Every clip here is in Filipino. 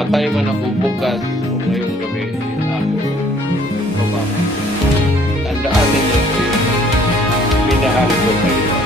mamatay man ako bukas o ngayong gabi, ako baba. Tandaan ninyo, minahal ko kayo.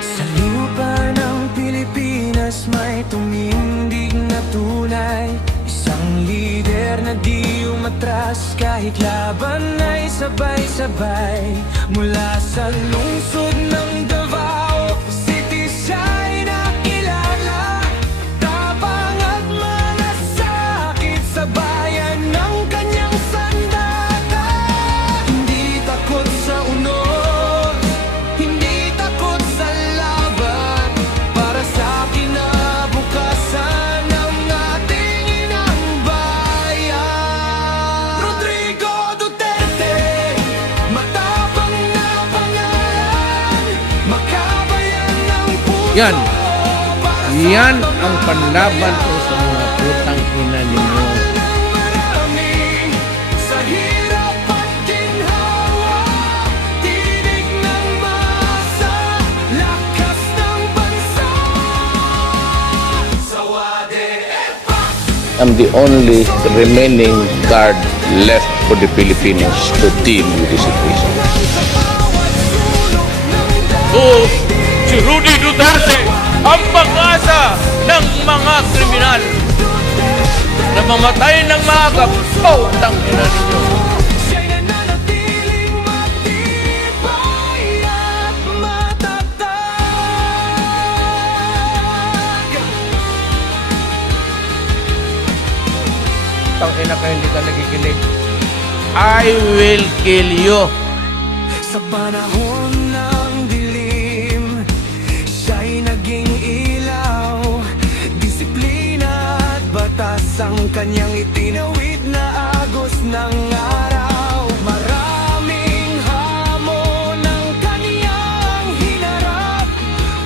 Sa lupa ng Pilipinas may tumindig na tunay, isang lider na di umatras kahit laban ay sabay-sabay. Mula sa lungsod ng Davao City siya'y nakilala, tapang at malasakit sa bayan ng kanyang sandata. Hindi takot sa unos, hindi takot sa laban, para sa kinabukasan ng ating inang bayan. Rodrigo Duterte, matapang na pangalan, makabayan ng puso. Yan ang panlaban ko sa mga putang ina ninyo. Marami sa hirap at ginhawa, tinig ng masa, lakas ng bansa. Sawade I'm the only remaining guard left for the Filipinos to deal with the situation. Oo, si Rudy Duterte, ang pag-asa ng mga kriminal na mamatay ng mga kaputang ina ninyo. siya'y nananatiling matibay at matatag. Tang ina kayo, hindi ka nakikinig. I will kill you. Sa panahon ng dilim, siya'y naging ilaw, disiplina at batas ang kanyang itinawid na agos ng araw. Maraming hamon ang kaniyang hinarap,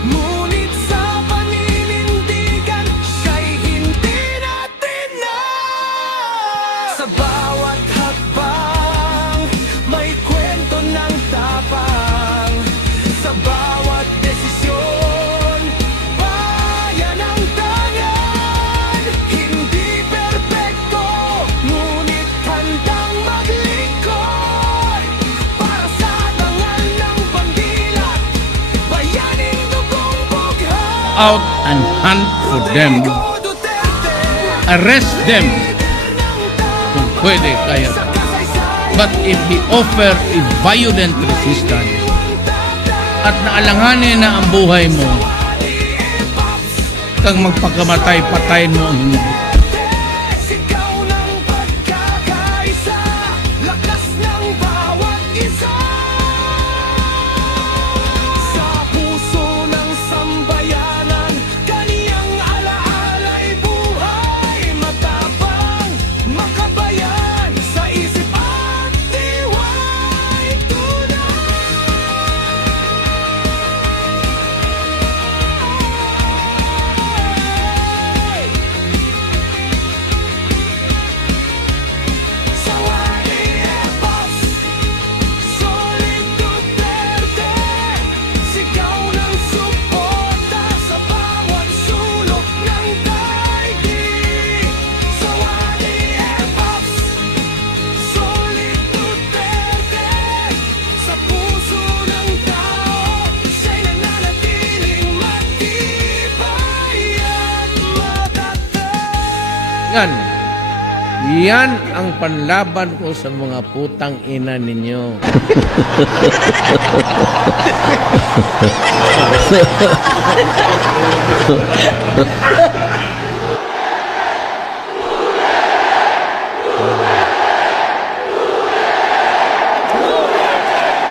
ngunit sa paninindigan siya'y hindi natinag. Sa bawat hakbang may kwento ng tapang, sa bawat desisyon bayan ang tangan. Hindi perpekto, ngunit handang maglingkod para sa dangal ng bandila, bayaning dugong bughan. Out and hunt for them. Rodrigo Duterte, Arrest them kung pwede kaya. But if they offer a violent resistance at naalanganin na ang buhay mo, kang magpakamatay, patayin mo ang hindi. sigaw ng pagkakaisa, lakas ng bawat isa. Sa puso ng sambayanan, kaniyang alaala'y buhay, matapang, makabayan, sa isip at diwa'y tunay. Sawadi Epops, Solid Duterte, sigaw ng suporta sa bawat sulok ng daigdig. Sawadi Epops, Solid Duterte, sa puso ng tao, siya'y nananatiling matibay at matatag. Yan ang panlaban ko sa mga putang ina ninyo.